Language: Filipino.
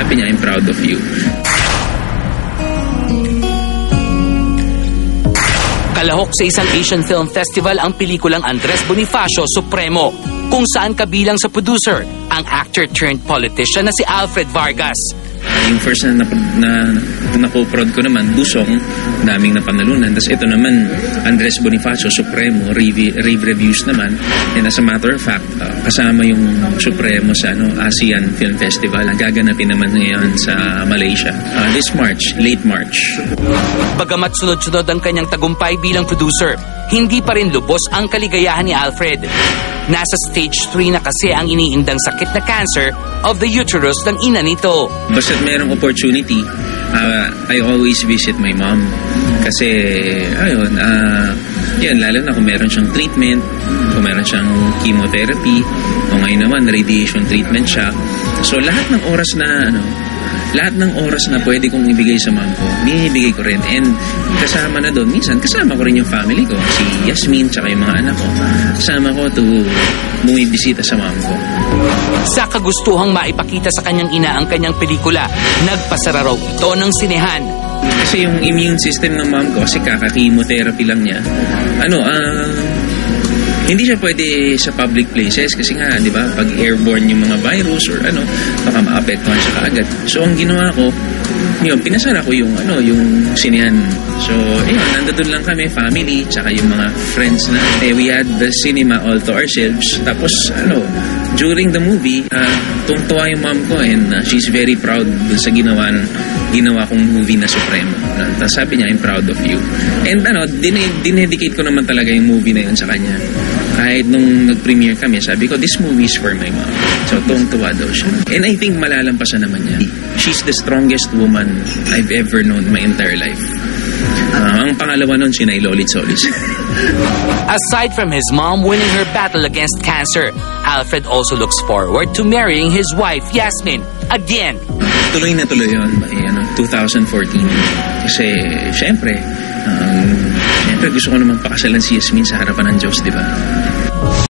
sabi niya, I'm proud of you. Kalahok sa isang Asian Film Festival ang pelikulang Andres Bonifacio Supremo, kung saan kabilang sa producer ang actor-turned-politician na si Alfred Vargas. Yung first na napo-prod ko naman, Busong, daming napanalunan. Tapos ito naman, Andres Bonifacio Supremo, rave reviews naman. And as a matter of fact, kasama yung Supremo sa ASEAN Film Festival. Ang gaganapin naman ngayon sa Malaysia. This March, late March. Bagamat sunod-sunod ang kanyang tagumpay bilang producer, hindi pa rin lubos ang kaligayahan ni Alfred. Nasa stage 3 na kasi ang iniindang sakit na cancer of the uterus ng ina nito. Basta't merong opportunity, I always visit my mom. Kasi, ayun, lalo na kung meron siyang treatment, kung meron siyang chemotherapy, o ngayon naman, radiation treatment siya. So, lahat ng oras na pwede kong ibigay sa mom ko, binibigay ko rin. And kasama na doon, minsan kasama ko rin yung family ko, si Yasmin, tsaka yung mga anak ko. Kasama ko to bumibisita sa mom ko. Sa kagustuhang maipakita sa kanyang ina ang kanyang pelikula, nagpasara raw ito ng sinehan. Kasi yung immune system ng mom ko, kasi kaka-chemotherapy lang niya, hindi siya pwede sa public places kasi nga, di ba, pag airborne yung mga virus or baka maapektuhan siya kaagad. So, ang ginawa ko, pinasara ko yung sinehan. So, nandoon lang kami, family, tsaka yung mga friends na. We had the cinema all to ourselves. Tapos, during the movie, tungtuwa yung mom ko and she's very proud sa ginawa kong movie na Supremo. Tapos sabi niya, I'm proud of you. And dinedicate ko naman talaga yung movie na yun sa kanya. Kahit nung nag-premiere kami, sabi ko, this movie is for my mom. So, tuwang-tuwa daw siya. And I think malalampasan naman niya. She's the strongest woman I've ever known my entire life. Ang pangalawa nun, si Nay Lolit Solis. Aside from his mom winning her battle against cancer, Alfred also looks forward to marrying his wife, Yasmin, again. Tuloy na tuloy yun, 2014. Kasi, syempre, gusto ko naman pakasalan si Yasmin sa harapan ng Diyos, di ba?